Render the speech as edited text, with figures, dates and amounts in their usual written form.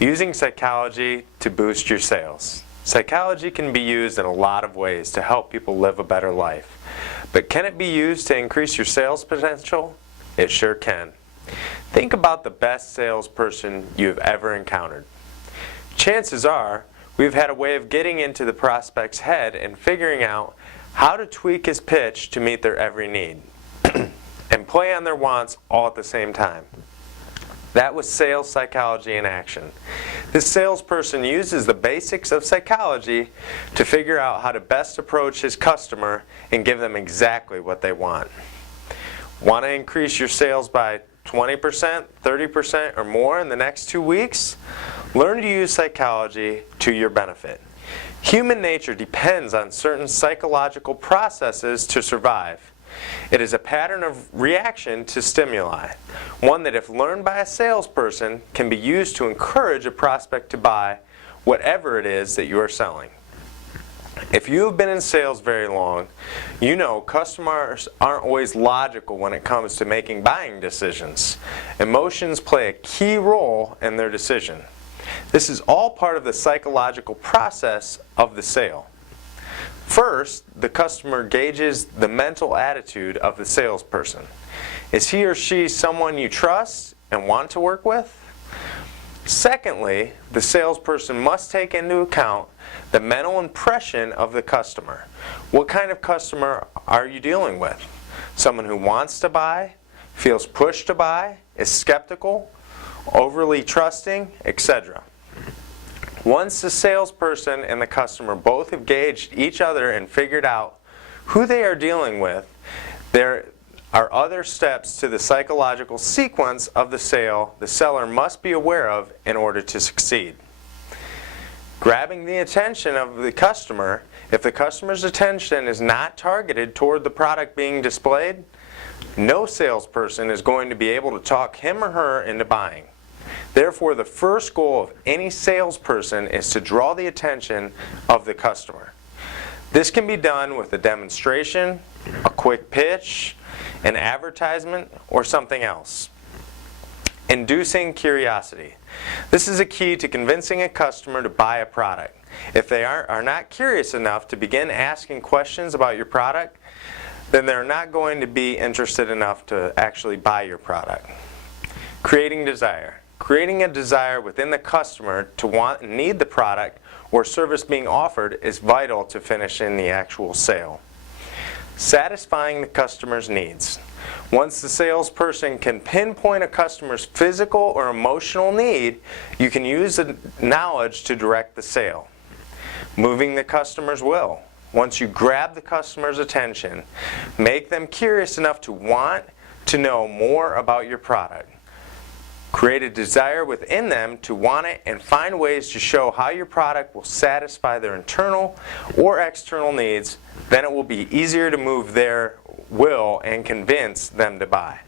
Using psychology to boost your sales. Psychology can be used in a lot of ways to help people live a better life. But can it be used to increase your sales potential? It sure can. Think about the best salesperson you have ever encountered. Chances are, we've had a way of getting into the prospect's head and figuring out how to tweak his pitch to meet their every need and play on their wants all at the same time. That was sales psychology in action. This salesperson uses the basics of psychology to figure out how to best approach his customer and give them exactly what they want. Want to increase your sales by 20%, 30%, or more in the next 2 weeks? Learn to use psychology to your benefit. Human nature depends on certain psychological processes to survive. It is a pattern of reaction to stimuli, one that if learned by a salesperson can be used to encourage a prospect to buy whatever it is that you are selling. If you have been in sales very long, you know customers aren't always logical when it comes to making buying decisions. Emotions play a key role in their decision. This is all part of the psychological process of the sale. First, the customer gauges the mental attitude of the salesperson. Is he or she someone you trust and want to work with? Secondly, the salesperson must take into account the mental impression of the customer. What kind of customer are you dealing with? Someone who wants to buy, feels pushed to buy, is skeptical, overly trusting, etc. Once the salesperson and the customer both have gauged each other and figured out who they are dealing with, there are other steps to the psychological sequence of the sale the seller must be aware of in order to succeed. Grabbing the attention of the customer. If the customer's attention is not targeted toward the product being displayed, no salesperson is going to be able to talk him or her into buying. Therefore, the first goal of any salesperson is to draw the attention of the customer. This can be done with a demonstration, a quick pitch, an advertisement, or something else. Inducing curiosity. This is a key to convincing a customer to buy a product. If they are not curious enough to begin asking questions about your product, then they're not going to be interested enough to actually buy your product. Creating desire. Creating a desire within the customer to want and need the product or service being offered is vital to finishing the actual sale. Satisfying the customer's needs. Once the salesperson can pinpoint a customer's physical or emotional need, you can use the knowledge to direct the sale. Moving the customer's will. Once you grab the customer's attention, make them curious enough to want to know more about your product. Create a desire within them to want it and find ways to show how your product will satisfy their internal or external needs. Then it will be easier to move their will and convince them to buy.